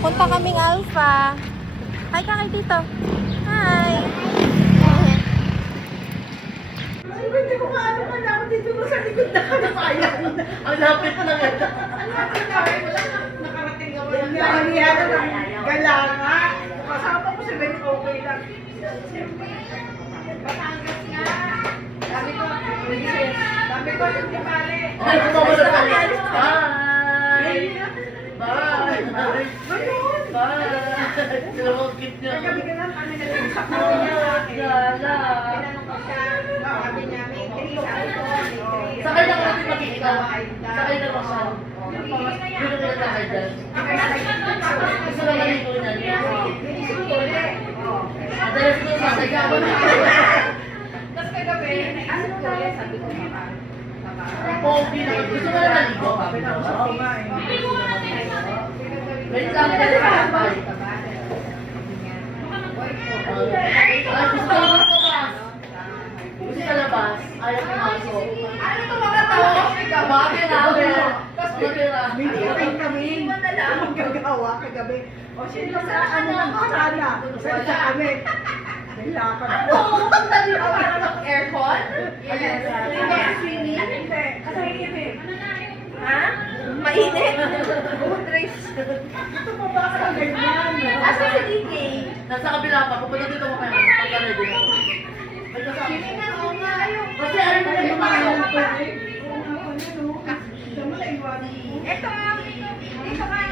Punta kaming Alpha. Hi ka kay dito. Hi. Hindi ko maano ka na ako dito sa likod na kanabayan. Ang lapit na nga. Ang lapit na rin. Nakarating ako ng nangyari ng galanga. Kasama ko si Ben, okay lang. Batangas nga. Sabi ko, hindi pare. Ay, kumama na tayo. Bye! Bye! Bye! Sila mo cute niya. Gabi ka lang kami nag-usap na niya sa akin. Gala. Tinanong ko siya. Sabi niya, may three. Sabi ko, may three. Sakay na natin makikita. Sakay na lang siya. Dito na tayo dyan. Gusto na maligo niya. Adalas ito sa sakay ka. Tapos kagabi, ano ko yan? Sabi ko, Pogi na. Gusto mo na maligo? Oo nga eh. Wait lang. Bye. Ay, gusto ka lang labas. Gusto ka labas. Ayaw pumasok. Ano to mga tao? Bakit namin? Bakit na? May meeting kami. Magagawa kagabi. O sino sa ano ng kasana? Sa kami. May lakad po. Pupunta dito para mag-aircon? Yes. Swimming? Hindi. Kasi hindi. Ha? Mainit? Food race. Ito pa ba ka ganyan? Asa si DK? Nasa kabila pa. Pupunta dito mo kayo. Pagka-ready. May kasama. Oo nga, ayaw. Kasi ayaw mo na yung mga Ito nga. Dito nga.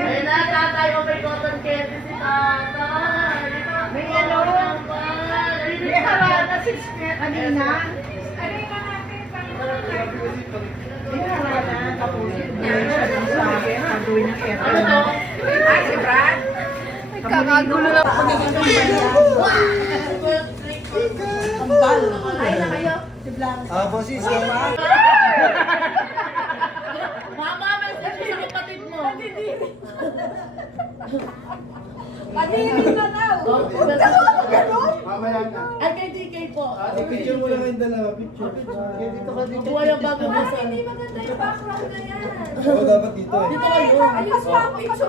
Ayun na, tatay mo may cotton candy si tatay. May ano? May harana si kanina. May harana. Tapos meron siya dun sa akin. Pagawin ng Ano aircon. to? Ay, si Brad. Kakagulo na po. Ambal. Ay, na kayo. Si Blanca. Boses, Mama, message mo sa kapatid mo. Panirin na daw. mamaya na. Ay, kay DK po. Picture mo lang yung dalawa, picture. Kaya dito ka dito. Buhay ang bago mo sa... Hindi maganda yung background na yan. Oo, dapat dito eh. Dito kayo. Ayos pa ang picture.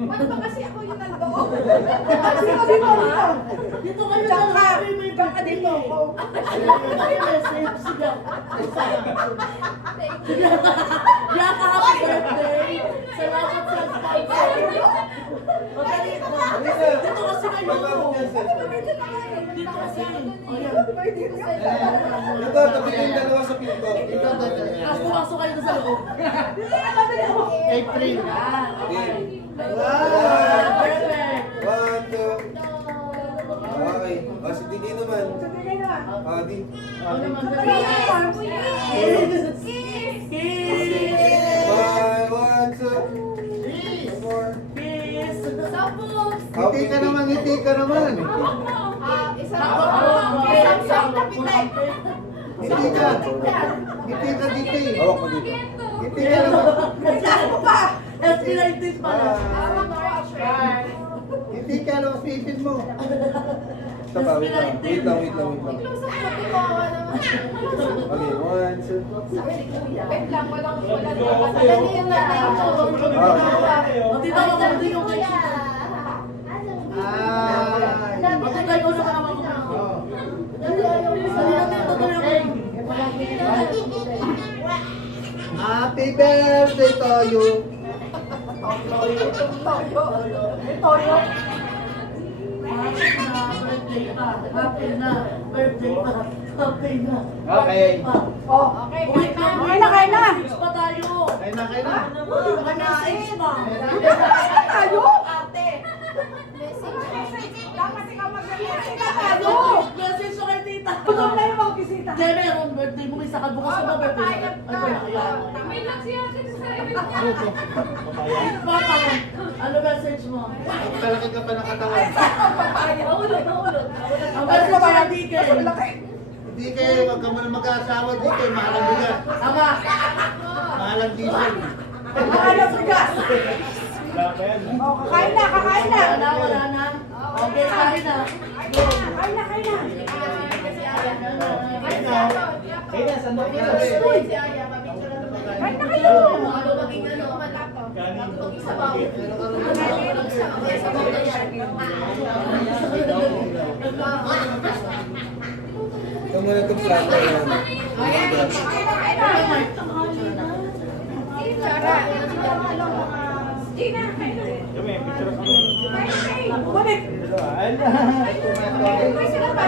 Ba't ba kasi ako yung nandoon? Dito. Dito kayo. May baka dito. Dito kayo message. Sige. Sige. Yaka, happy birthday. Salamat sa sponsor. Okay, dito. Dito kasi kayo. Dito kasi. Ayan. Ito, tapos yung dalawa sa pinto. Dito. Tapos pumasok kayo sa loob. April. Okay. Perfect. One, two. Okay. Si Dini naman. Di. Ano naman dali? Kiss. One, two. Kiss. One more. Kiss. Ngiti ka naman, ngiti ka naman. Ngiti ka. Ngiti ka dito eh. Hawak mo dito. Ngiti ka naman. SP19 pala. Ngiti ka naman, sipin mo. Wait lang. Wait lang. Okay, one, two. Wait lang, walang dali yung nanay ko. O, dito ako kung hindi ko kayo. Matutay ko na naman ako. Happy birthday to you. Toyo. Happy na. Birthday pa. Happy na. Okay. Oh, Okay, Wait kain lang. na. kain na. Message pa tayo. Kain na, kain na. Message pa. Tayo. Ate. Dapat ikaw mag-message Ano? Message ko kay tita. Gutom na yung mga bisita. Kaya meron birthday mo, isa ka bukas ka ba birthday? Ano na kaya? May lang siya kasi sa sarili niya. Papa, ano message mo? Kalaki ka pa ng katawan. Ang message ko na DK. Hindi kayo, wag ka muna mag-aasawa dito. Mahal ang bigas. Ama, Mahal ang diesel. Ano sa gas? Oh, kakain na. wala na. Okay, kain na. Kain na. Kaya na, sandok ka na. Kain na kayo. Ano maging ano, malapot. Mag-isabaw. Mag-isabaw na yan. Ito muna itong plato yan. Gina! Kami, picture kami. Balik! May sila pa.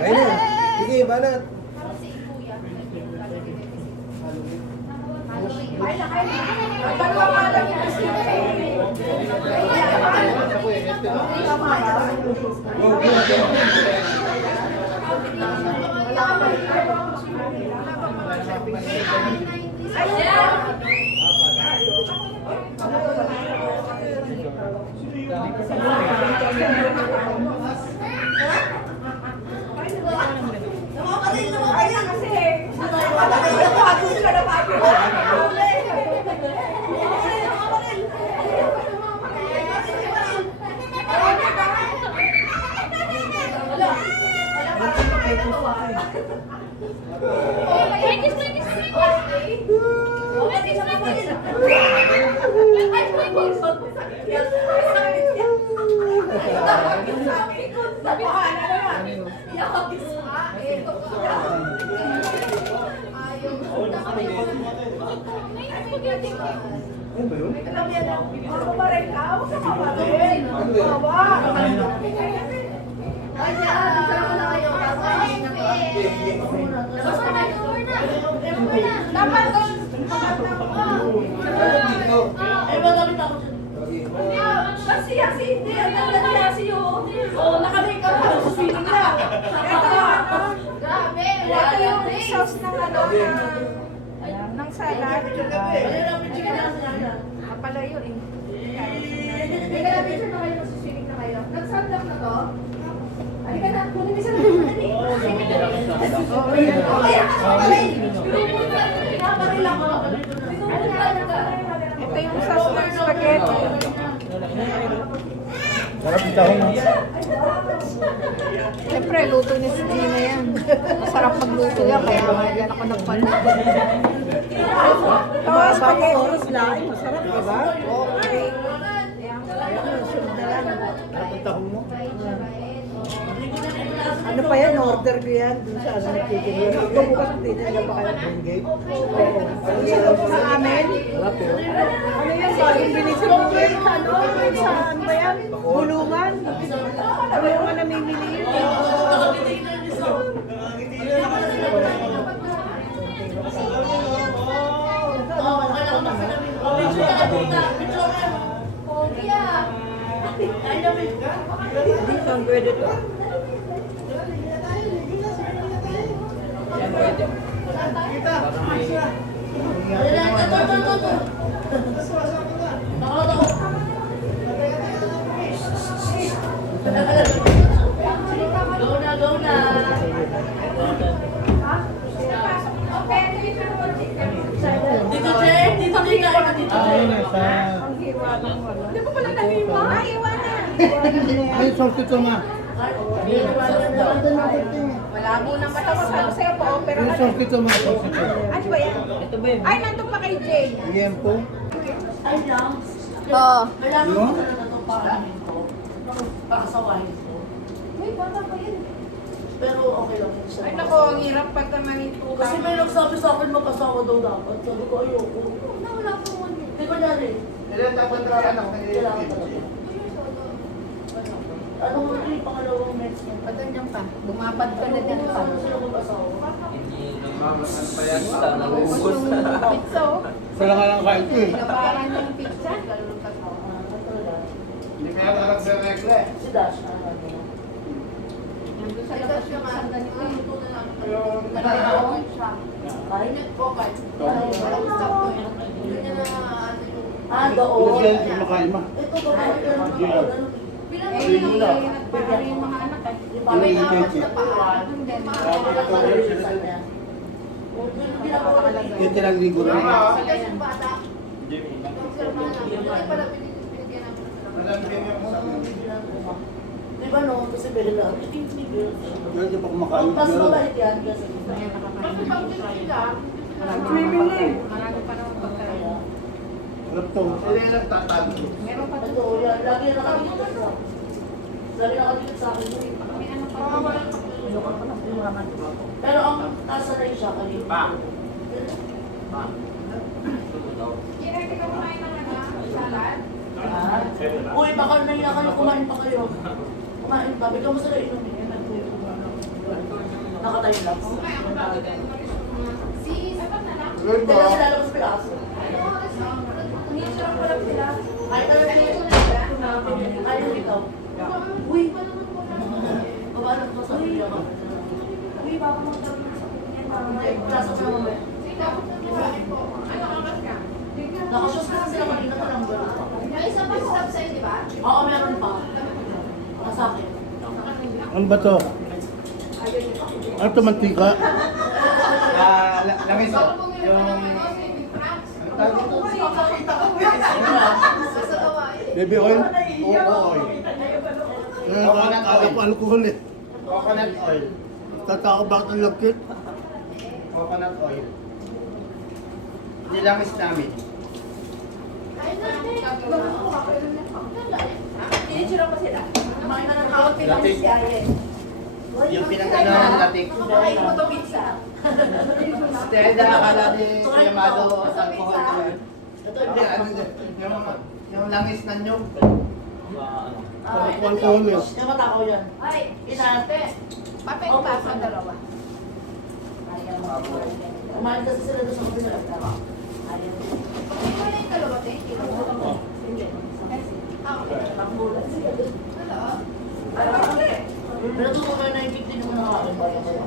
Kaya na. Sige, banat. Ay, nakay na. Dalawa nga lang yung kasita eh. Ano ba yun? Ako pa rin ka? Huwag ka maparin. Bawa. Ay, sarap na kayo. Dapat doon. Dito. Eh, madami na ako dyan. Kasi hindi. Ang ganda kasi yun. Oh, nakamake up ako sa swimming lang. Grabe. Ito yung sauce ng ano ng salad. Ano lang, may chicken na kasi yan. Pala yun eh. Hindi ka na picture na kayo, magsiswimming na kayo. Nag-sunlock na to? Halika na, kunin mo sa natin. Ito yung sauce ng spaghetti. Sarap yung tahong. Siyempre, luto ni si Gina yan. Masarap magluto yan, kaya yan ako nagpala. Tawa spaghetti sila. Ay, masarap, di ba? Okay. Sarap yung tahong mo. Ano pa yan? Order ko yan. Dun sa ano nagtitinda. Ito bukas ang titinda pa kayo. Gate. Oo. Sa amin? Sarap yun. Ano yan? Bagong binisip mo yun? Sa ano? Sa ano ba yan? Bulungan? Bulungan na mimili yun. Oo, kaya ako magpinamit. Picture ka na, puta. Picture ka. Pogi ah. Ay, dami. Hindi saan pwede to. Ay, ito. Nakakata ko. Go na. Okay, picture mo, chicken. Dito, Che. Dito, Che. Dito, Che. Ang hiwa ng wala. Hindi ko pala nahiwa. Ay, iwan na. Ay, sauce ito nga. Malabo ng mata ko. Sabi sa'yo po, pero Yung sauce ito nga. Sauce ito. ano ba yan? Ito ba yun? Ay, nandun pa kay Jay. Yempo. Ay, lang. Oo. Kailangan Yung? ko na itong paalamin ko. Pakasawahin ko. Uy, bata pa yan. Pero okay lang yun siya. Ay, naku, ang hirap pag naman ito. Kasi may nagsabi sa akin mag-asawa daw dapat. Sabi ko, ayoko. Wala po mo. Hindi ko na rin. Ilan dapat na anak na Kailangan talaga. Ano mo yung pangalawang next mo? Pag ganyan pa, bumabad ka na dyan pa. Ano sila mag-asawa? Pizza, oh. Wala nga lang kahit eh. Labaran yung pizza. Hindi kaya anak sa regle. Si Dash na ano. Nandun sa labas yung mga ganito. Ito na lang. Yung Nagkakaon siya. Ay, Bokal. Walang stop to eh. Yun na ano yung... ah, doon. kumakain ma. Ito ba kayo? Bilang yun lang eh, nagpapari yung mga anak eh. May apat na paa. Hindi, Yung tinaligo na. sila yung bata. Yung sila na. Hindi pala binigyan namin ng Alam din yung Di ba no? Kasi Bella. Hindi Bella. Meron din pa kumakain. Mas Meron. mabait yan kasi. Bumibili. Harap to. Ito yan. Lagi na nakadikit sa Lagi nakadikit sa akin. Pero ang nasa rin siya kanina. Uy, baka nahiya kayo, kumain pa kayo. Kumain pa. Bigyan mo sila inumin. Nakatayo lang. Meron Teka, ba? sila lang sa pilaso. Ay, tayo Ayaw ikaw. Uy! Paano ko sa video ka? Uy, baka magtapos sa Hindi, pilaso ko na mamaya. Nakashoot kasi sila kanina pa lang ba? May isa pa stop sa'yo, di ba? Oo, meron pa. Nasa akin. Ano ba to? Ano to, mantika? Langis yung... Baby oil? Oo, oil. Akala ko alcohol eh. Coconut oil. Tataka bakit ang lagkit? Coconut oil. Nilangis namin. Tinitsura pa sila. Kumain na ng Tawag pinakis si Ayen. Yung pinagkano ng latik. Kumakain mo to pizza. Dahil akala ni Kuya Mado Sa alcohol pizza. na yun. Ito, Hindi, ano din. Yung langis na nyo. Ay, Alcohol eh. yung matakaw yan. Ay, Inate. papel pa sa dalawa. Kumain kasi sila doon sa kabila. Ayaw. Hindi mo na yung dalawa, thank you. Hindi. Ah, okay. Pangbulan. Ano? Pero kung kumain na yung 15 mo nakakain ba?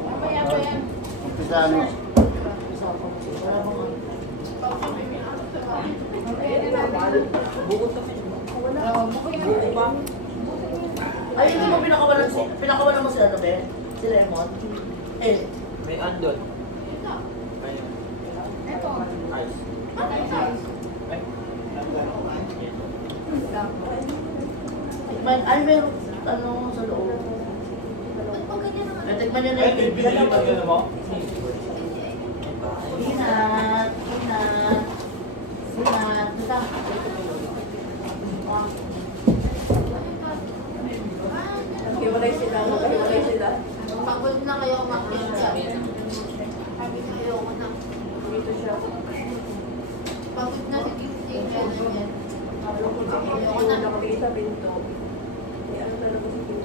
Mamaya pa yan. Umpisa ano? Isa pa. Wala bang Ay, hindi mo pinakawalan mo sila, no, Ben? Si Lemon? Eh, May andon. Ito. Ice. Ano yung size? tikman, ay, meron, ano, sa loob. Ba't pag ganyan naman? Eh, tikman niya na yung baby. mo? Inat, inat. Inat, basta. Maghiwalay sila, maghiwalay sila. Pagod na kayo umakyat siya. Sabi na ayoko na. Dito siya. Pagod na si King yan. Ayoko na. Nakatingin sa pinto. Eh, ano talaga si King?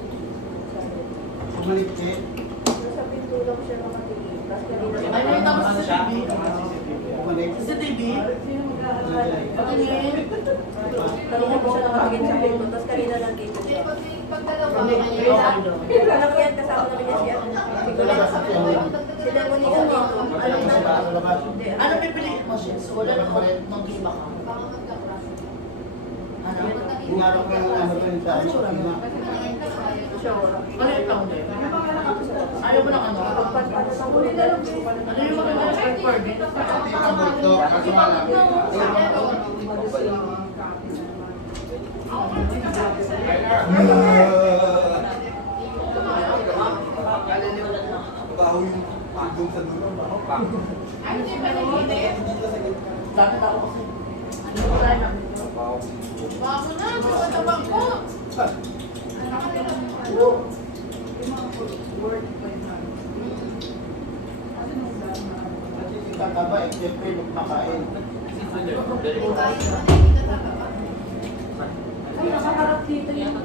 Bumalik eh. Sa pinto lang siya nakatingin. Tapos kanina Ay, may tapos sa TV. Bumalik. Sa TV? Sino mag-aaral? Patingin. Kanina po siya nakatingin sa pinto. Tapos kanina nandito Kasi siya. pag dalawa, Okay Alam ko yan, kasama namin niya siya. Sila mo niya dito. Ano na? Hindi, Ano pipiliin mo, Shins? Wala na ko rin, mag-iba ka. baka magka-crush. Ano? Hingarap ko yung ano rin sa ano. Pina. sure. Maliit lang din. Ayaw mo lang ano? Pagpapano sa huli na lang. Ano yung maganda sa Edward? Ang bulto, kaso nga lang. Baho yung pagdong sa dulo. Ay, hindi ba nag-init? Dami tao kasi. Wala na. Bago na, tumatawag ko. Kakaba, siyempre, magpakain. Ay, nakaharap dito yung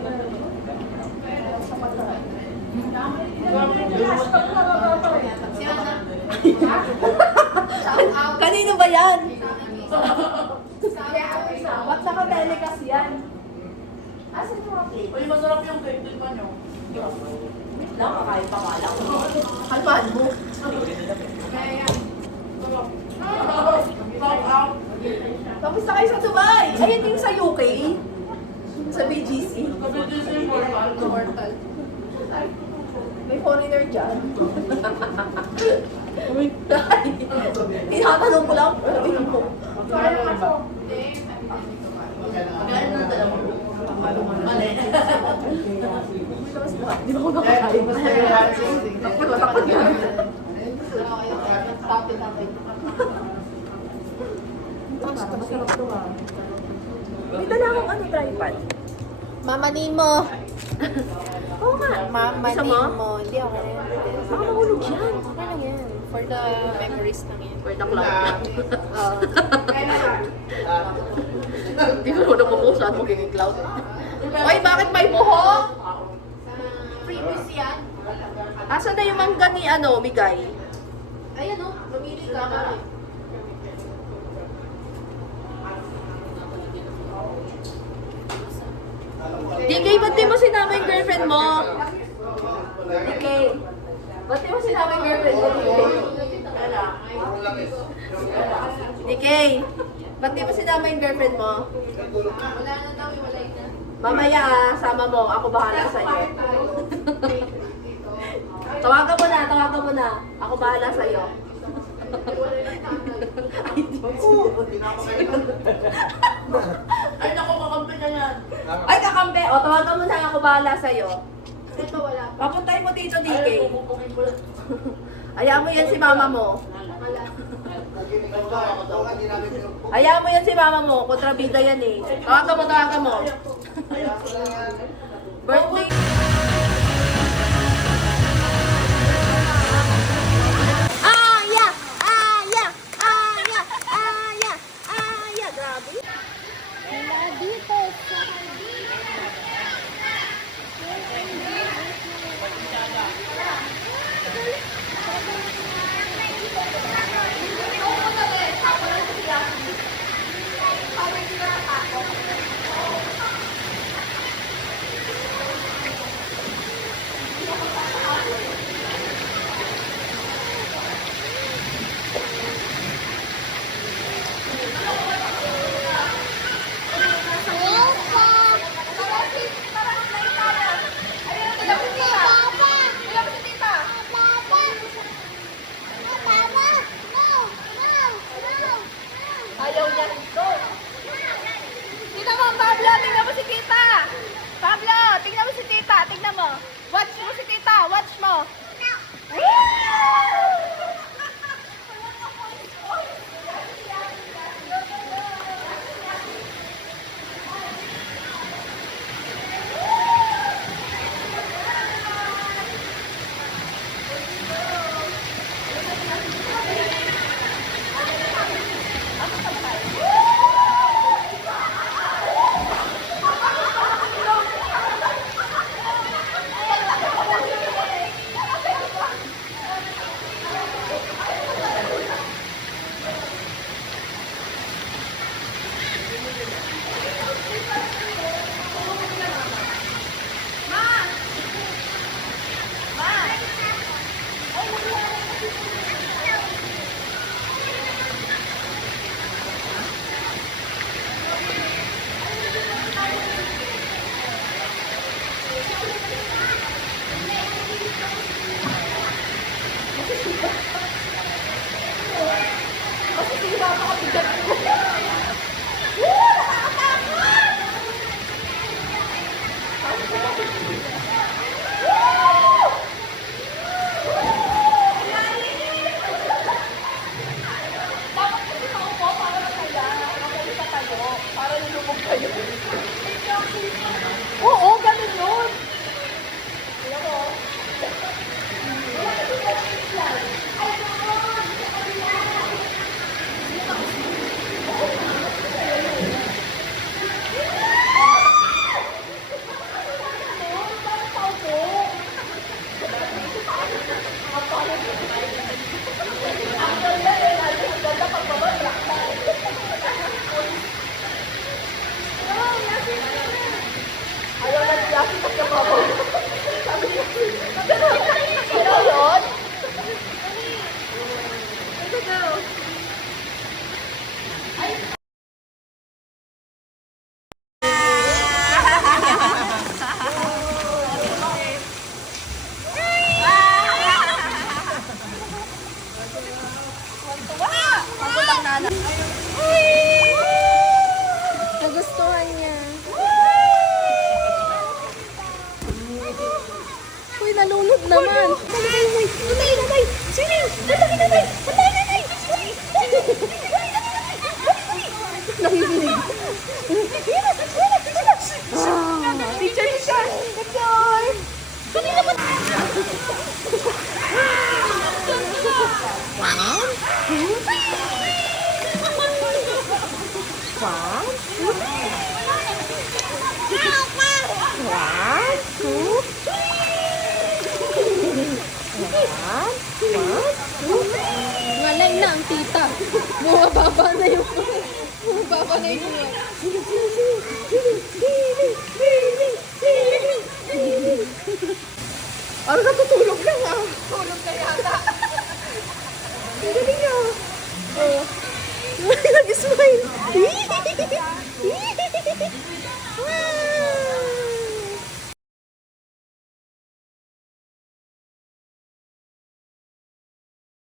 Kanino ba yan? Ba't naka-telecast yan? Asan yung mga plate? Uy, masarap yung cake. Tikman nyo. Wait lang, kakain pa nga lang. Kalmahan mo. Kaya yan. Tapos na kayo sa Dubai. Ayun yung sa UK. Sa BGC. Mortal. May foreigner dyan. Uy, tinatanong ko lang. Uy, mo. Parang ako. Pagkain na dalawa. Mali. Di ba ako nakakain? Basta yung Tapos wala ka na. Masarap to ah. May dala akong ano, tripod. Mama Nemo. Oo nga. Mama Isa mo? Nemo. Hindi ako na yan. Baka mahulog yan. Okay lang yan. For the memories lang yan. For the cloud. Oo. Hindi ko naman kung saan magiging cloud. Oy, bakit may buhok? Previous yan. Asan na yung mangga ni ano, Migay? Ayan o. Mamili ka ka. DK, ba't di mo sinama yung girlfriend mo? DK, ba't di mo sinama yung girlfriend mo, DK, ba't di mo sinama yung girlfriend mo? Wala na daw. Wala na. Mamaya sama mo. Ako bahala sa'yo. Tawagan mo na. Ako bahala sa'yo. Ay, Diyos ko. Ay, naku, kakampi na yan. Ay, kakampi. O, tawagan mo na. Ako bahala sa'yo. Ito wala. Papuntay mo dito, DK. Hayaan mo yan si mama mo. Hayaan mo yan si mama mo. Kontrabida yan eh. Tawagan mo. Birthday. Grabe. Ayaw niya dito. Tingnan mo, Pablo. Tingnan mo si tita. Pablo, tingnan mo si tita. Tingnan mo. Watch mo si tita. Watch mo. Oo, ganun yun. Ayaw na siya, kita ka pa ako. Sabi niya, ano yun? Ito daw. Nagustuhan niya. naman. Tatay, tatay! Swimming! Tatay, tatay! Tatay, tatay! Nakikinig. Teacher, teacher! Teacher! Kanina ba? One, two, one, two, one, two, Ngalan lang, tita. Bumababa na yung buwan. Ano natutulog lang ah. Tulog na yata. Ang galing ah. Oh. Nag-smile.